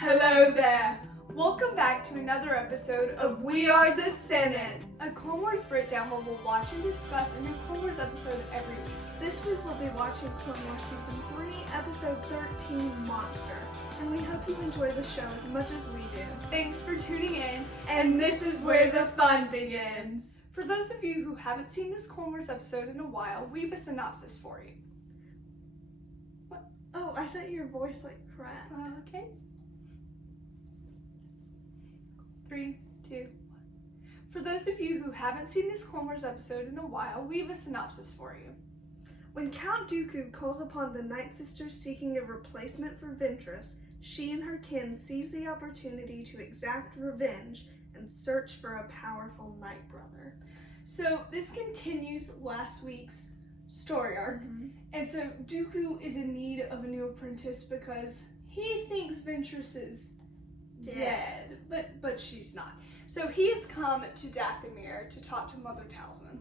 Hello there! Welcome back to another episode of We Are the Senate, a Clone Wars breakdown where we'll watch and discuss a new Clone Wars episode every week. This week we'll be watching Clone Wars Season 3, Episode 13, Monster. And we hope you enjoy the show as much as we do. Thanks for tuning in, and this is where the fun begins. For those of you who haven't seen this Clone Wars episode in a while, we have a synopsis for you. What? Oh, I thought your voice cracked. Okay. 3, 2, 1. For those of you who haven't seen this Clone Wars episode in a while, we have a synopsis for you. When Count Dooku calls upon the Night Sisters seeking a replacement for Ventress, she and her kin seize the opportunity to exact revenge and search for a powerful Night Brother. So this continues last week's story arc, and so Dooku is in need of a new apprentice because he thinks Ventress is dead, but she's not. So he has come to Dathomir to talk to Mother Talzin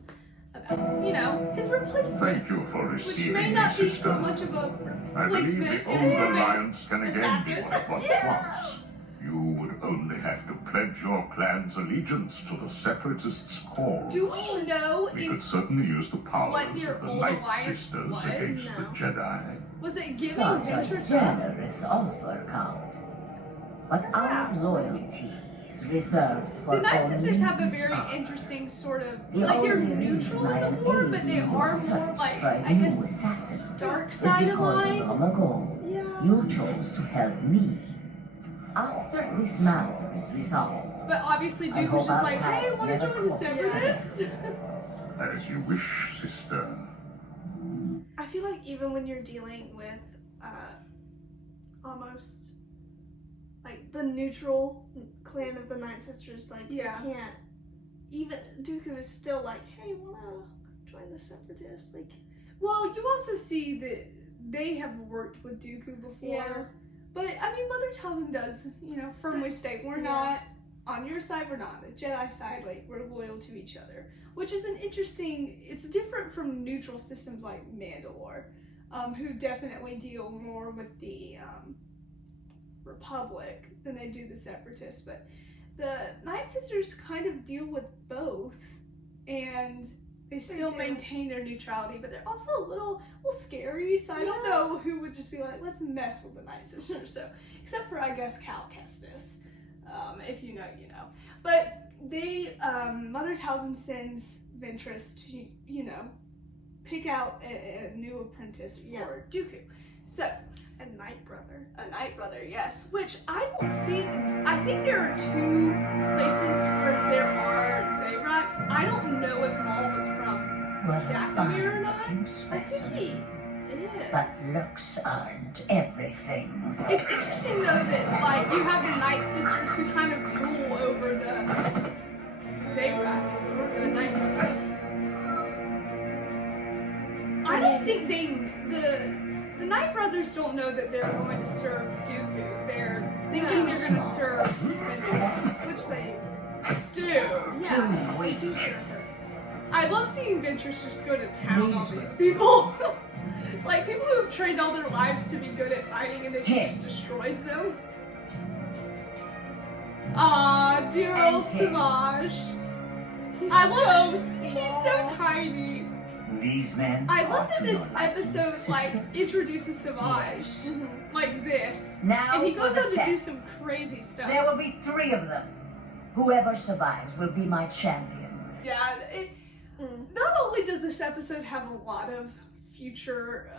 about, his replacement. Thank you for receiving which may not me, be sister. so much of a I believe replacement. the old alliance can again assassin. be what it once was. You would only have to pledge your clan's allegiance to the Separatists' cause. Do we know We if could certainly use the powers what your of the old Night alliance Sisters was? against No. the Jedi. was it giving Such a Ventress up? generous offer, Count. But our Yeah. loyalty is reserved for The Night Sisters have a only very time. interesting sort of, The they're only neutral reason in the war, but they I are search more for a I new guess, assassin dark is side because aligned. long ago Yeah. you chose to help me. After this matter is resolved, But obviously I Duke was hope just our like, hey, I paths want to never join the cross. Separatists. As you wish, sister. I feel like even when you're dealing with almost like the neutral clan of the Night Sisters, you can't, even Dooku is still like, hey, wanna join the Separatists? Well, you also see that they have worked with Dooku before. Yeah. But I mean, Mother Talzin does, firmly state we're not on your side, we're not on the Jedi side, we're loyal to each other. Which is it's different from neutral systems like Mandalore, who definitely deal more with the Republic than they do the Separatists. But the Night Sisters kind of deal with both, and they still maintain their neutrality, but they're also a little scary, so I don't know who would just be like, let's mess with the Night Sisters. So, except for, I guess, Cal Kestis. If you know, you know. But they, Mother Talzin sends Ventress to, pick out a new apprentice for Dooku. So, a Night Brother, yes. Which I think there are 2 places where there are Zayraks. I don't know if Maul was from what a Dathomir or not. fine-looking I think he specimen. is. But looks aren't everything. It's interesting though that you have the Night Sisters who kind of rule over the Zayraks or the Night Brothers. I don't think the Night Brothers don't know that they're going to serve Dooku. They're thinking they're going to serve Ventress, which they do. Yeah, they do serve her. I love seeing Ventress just go to town on these people. It's like people who have trained all their lives to be good at fighting and then she just destroys them. Aw, dear old Savage. He's so tiny. These men I love that are this to your episode liking, introduces Savage Yes. like this. Now And he for goes the on to do test. some crazy stuff. There will be 3 of them. Whoever survives will be my champion. Yeah, not only does this episode have a lot of future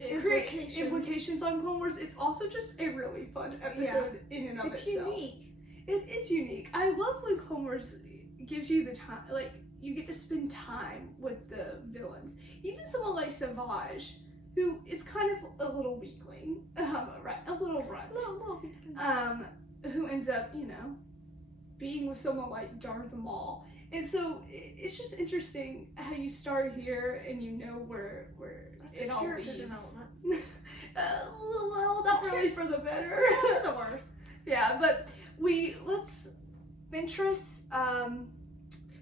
implications on Clone Wars, it's also just a really fun episode in and of itself. It's unique. It is unique. I love when Clone Wars gives you the time, you get to spend time with the villains. Even someone like Savage, who is kind of a little weakling, a little runt, who ends up, being with someone like Darth Maul. And so it's just interesting how you start here and where it all leads. Well, not really for the better. For the worse. Yeah, but Ventress,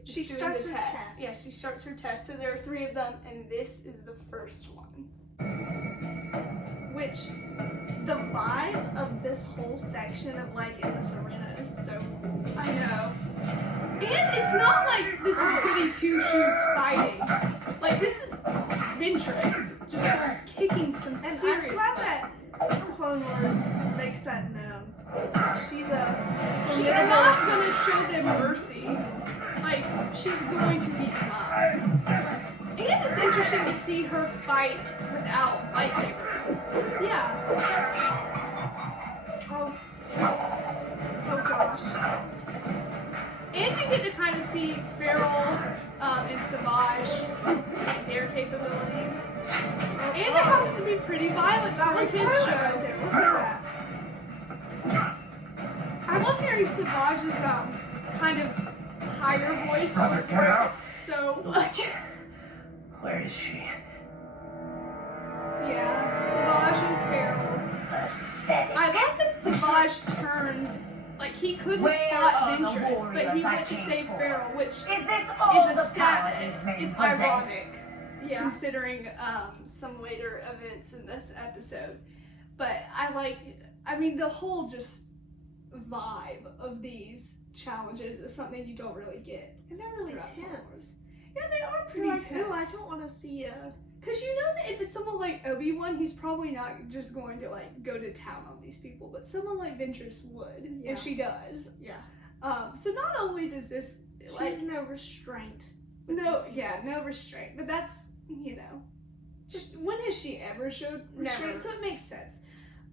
she starts her test. Yeah, she starts her test. So there are 3 of them, and this is the first one. Which the vibe of this whole section of like in this arena is so cool. I know. And it's not like this is goody two shoes fighting. Like this is Ventress just like kicking some And serious I'm glad butt. that Clone Wars makes that known. She's not gonna show them mercy. Like she's going to beat them up. And it's interesting to see her fight without lightsabers. Yeah. Oh gosh. And you get to kind of see Farrell and Savage and their capabilities. And it happens to be pretty violent for a kid's show. I love hearing Savage's kind of higher voice before it's so much. Where is she? Yeah, Savage and Farrell. Pathetic. I love that Savage turned, like he could have Where fought are the Ventress, but he warriors I went to came save for? Farrell, which Is this all is the a power sad. these men It's possess? ironic. Yeah. Considering some later events in this episode. But the whole just vibe of these challenges is something you don't really get. And they're really throughout Clone Wars. tense. Yeah, they are You're pretty like, tense. ooh, I don't want to see Because you know that if it's someone like Obi-Wan, he's probably not just going to like go to town on these people, but someone like Ventress would, Yeah. and she does. Yeah. So not only does this She has no restraint. no restraint, but that's, when has she ever showed restraint? Never. So it makes sense.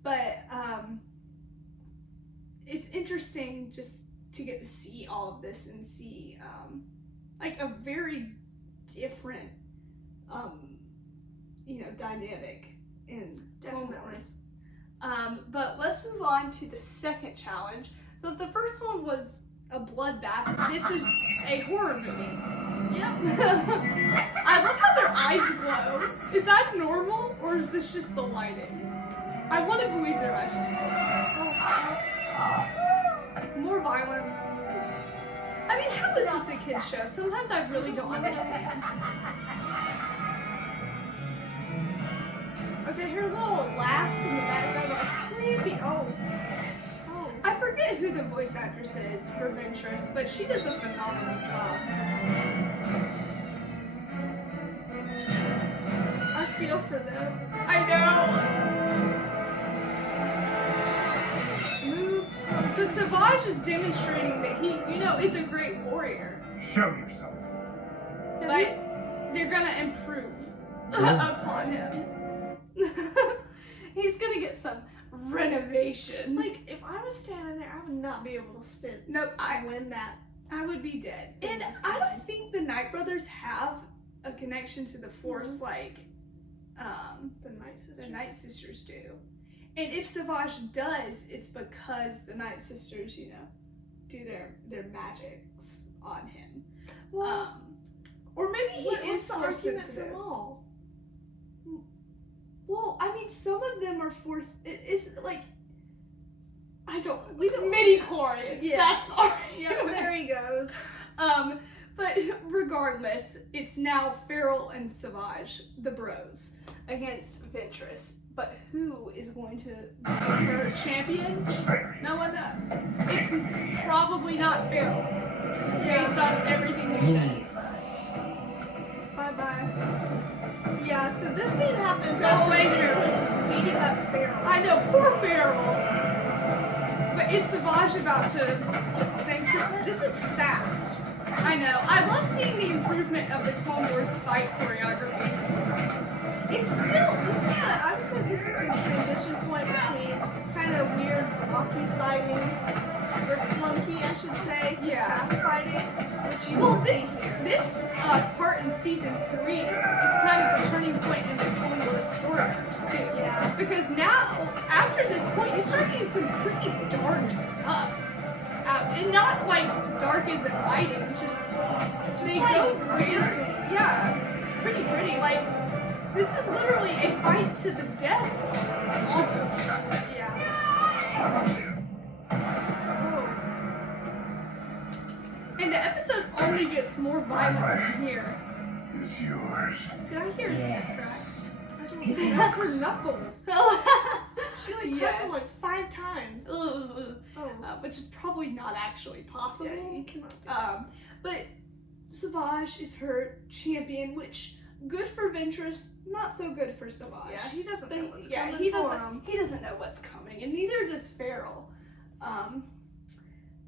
But it's interesting just to get to see all of this and see like a very different dynamic in Clone Definitely. Wars. But let's move on to the second challenge. So if the first one was a bloodbath, this is a horror movie. Yep. I love how their eyes glow. Is that normal, or is this just the lighting? I want to believe their eyes just glow. More violence. I mean, how is this a kid's show? Sometimes I really don't understand. Okay, her little laughs in the background are creepy. Oh. I forget who the voice actress is for Ventress, but she does a phenomenal job. I feel for them. I know. Move. So Savage is demonstrating that he, is a great warrior, Show yourself. but they're gonna improve upon him. He's gonna get some renovations. Like, if I was standing there, I would not be able to sit Nope, and win that. I would be dead. In And this I game. don't think the Night Brothers have a connection to the Force like The Night Sisters. the Night Sisters do. And if Savage does, it's because the Night Sisters, do their magics on him. Well, Or maybe he what is is the Force argument for sensitive. them all? Well, I mean, some of them are Force. It's like We don't. midi-chlorians. Yeah. That's the argument. Yeah, there he goes. But regardless, it's now Farrell and Savage, the bros, against Ventress. But who is going to be her champion? Spare No one knows. It's probably not Farrell, based on everything we said. Leave us. Bye-bye. Yeah, so this scene happens Go after away, Ventress is beating up Farrell. I know, poor Farrell. But is Savage about to get the same treatment? This is fast. I know. I love seeing the improvement of the Clone Wars fight choreography. It's still, I would say this is the transition point between kind of weird blocky fighting, or clunky, I should say, to Yeah. fast fighting, which you Well, will this see here. this part in season 3 is kind of the turning point in the Clone Wars story arcs too. Yeah. Because now, after this point, you start getting some pretty dark stuff out, and not like dark as in lighting, just they like go crazy. pretty. Yeah, it's pretty pretty. Like this is literally a fight to the death. Almost. Yeah. And the episode only gets more violent from here. Is yours. Did I hear a snake crack? Yes. I don't think that's her knuckles. So She like Yes. cuts him like 5 times. Ugh. Oh. Which is probably not actually possible. Yeah, you cannot do that. But Savage is her champion, which good for Ventress, not so good for Savage. Yeah, he doesn't know what's yeah, coming he for doesn't. him. He doesn't know what's coming, and neither does Farrell.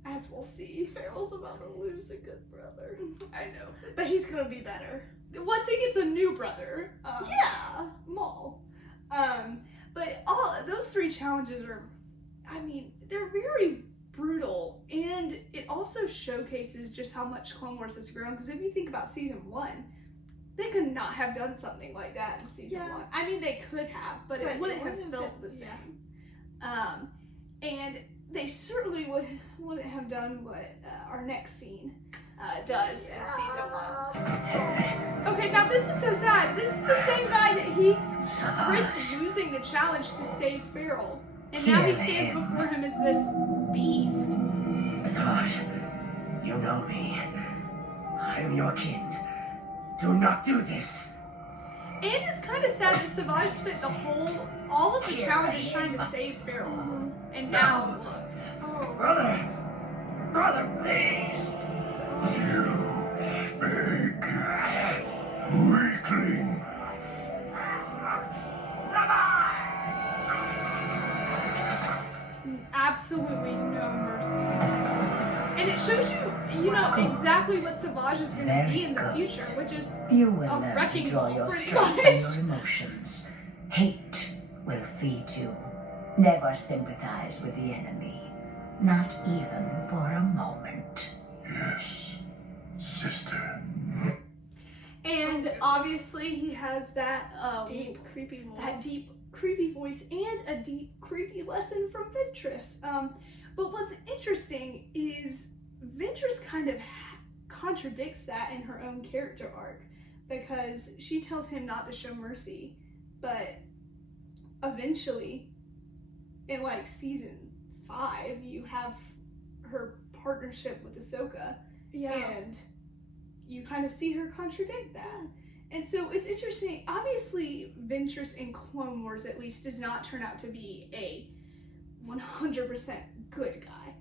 As we'll see, Farrell's about to lose a good brother. I know, But he's gonna be better. once he gets a new brother, Yeah. Maul. But all those 3 challenges are, I mean, they're very brutal, and it also showcases just how much Clone Wars has grown. Because if you think about season 1, they could not have done something like that in season 1. I mean, they could have, but it wouldn't have felt the same. And they certainly wouldn't have done what our next scene does in season 1. Okay, now this is so sad. This is the same guy that he risked losing the challenge to save Farrell. And now he stands before him as this beast. Savage, you know me. I am your kin. Do not do this. And it's kind of sad that Savage spent all of the challenges trying to save Farrell. And now, look. Brother, please. You big weakling. Absolutely no mercy. And it shows you know, exactly what Savage is going to be in the future, which is You will a learn to wrecking draw ball, your pretty strength much. from your emotions. Hate will feed you. Never sympathize with the enemy. Not even for a moment. Yes, sister. And obviously he has that Deep, creepy voice. that deep, creepy voice and a deep, creepy lesson from Ventress. But what's interesting is Ventress kind of contradicts that in her own character arc, because she tells him not to show mercy, but eventually, in like season 5, you have her partnership with Ahsoka, and you kind of see her contradict that. And so it's interesting. Obviously, Ventress in Clone Wars, at least, does not turn out to be a 100% good guy.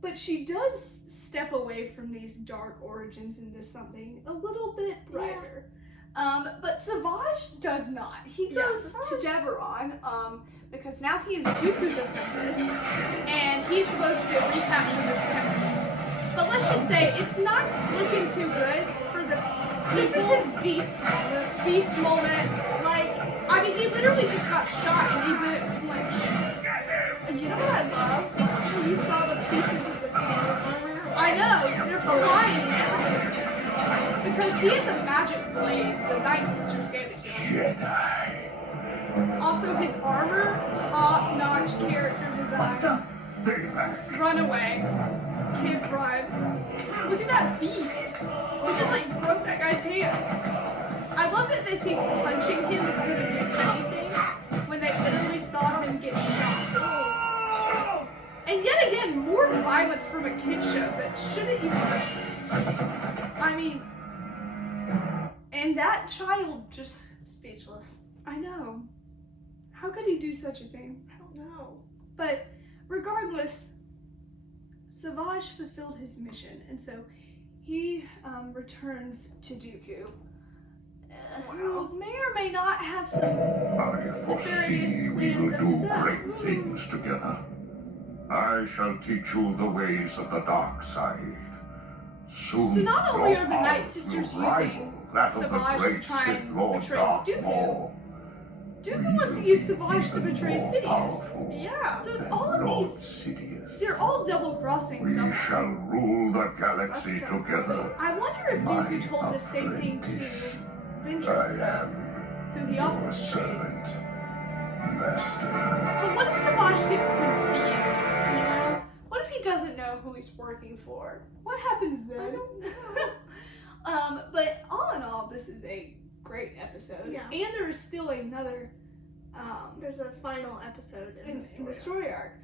But she does step away from these dark origins into something a little bit brighter. But Savage does not. He goes to Deveron, because now he is Dooku's apprentice, and he's supposed to recapture this temple. But let's just say, it's not looking too good for the people. This is his beast moment. Like, I mean, he literally just got shot and he didn't flinch. And you know what I love? When you saw the pieces of the armor. I know, they're flying now. Because he has a magic blade. The Night Sisters gave it to him. Jedi. Also, his armor, top-notch character design. Stay back. Run away. Can't drive. Look at that beast. He just like broke that guy's hand. I love that they think punching him is going to do anything when they literally saw him get shot. And yet again, more violence from a kid show that shouldn't even. I mean, and that child just Speechless. I know. How could he do such a thing? I don't know. But regardless, Savage fulfilled his mission, and so he returns to Dooku, who may or may not have some I foresee we will plans of do his own. great things together. I shall teach you the ways of the dark side. Soon, So not only your are the Night powers Sisters will rival using that of the Savage to great try Sith and Lord betray Darth Dooku. Maul. Dooku wants to use Savage to betray More Sidious. powerful Yeah. So it's than all of Lord these, Sidious. they're all double-crossing We someone. shall rule the galaxy That's kinda together. I wonder if My Dooku told the same thing to apprentice. Ventress, I am who he also your servant, Master. But what if Savage gets confused, you know? What if he doesn't know who he's working for? What happens then? I don't know. But all in all, this is a great episode. Yeah. And there is still another There's a final episode in the story arc.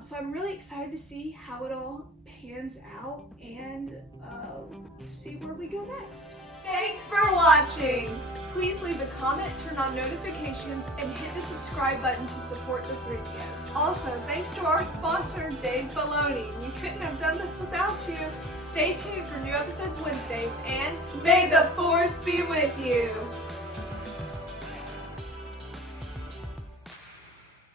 So I'm really excited to see how it all pans out and to see where we go next. Thanks for watching! Please leave a comment, turn on notifications, and hit the subscribe button to support the Threepios. Also, thanks to our sponsor, Dave Filoni. We couldn't have done this without you. Stay tuned for new episodes Wednesdays, and may the Force be with you!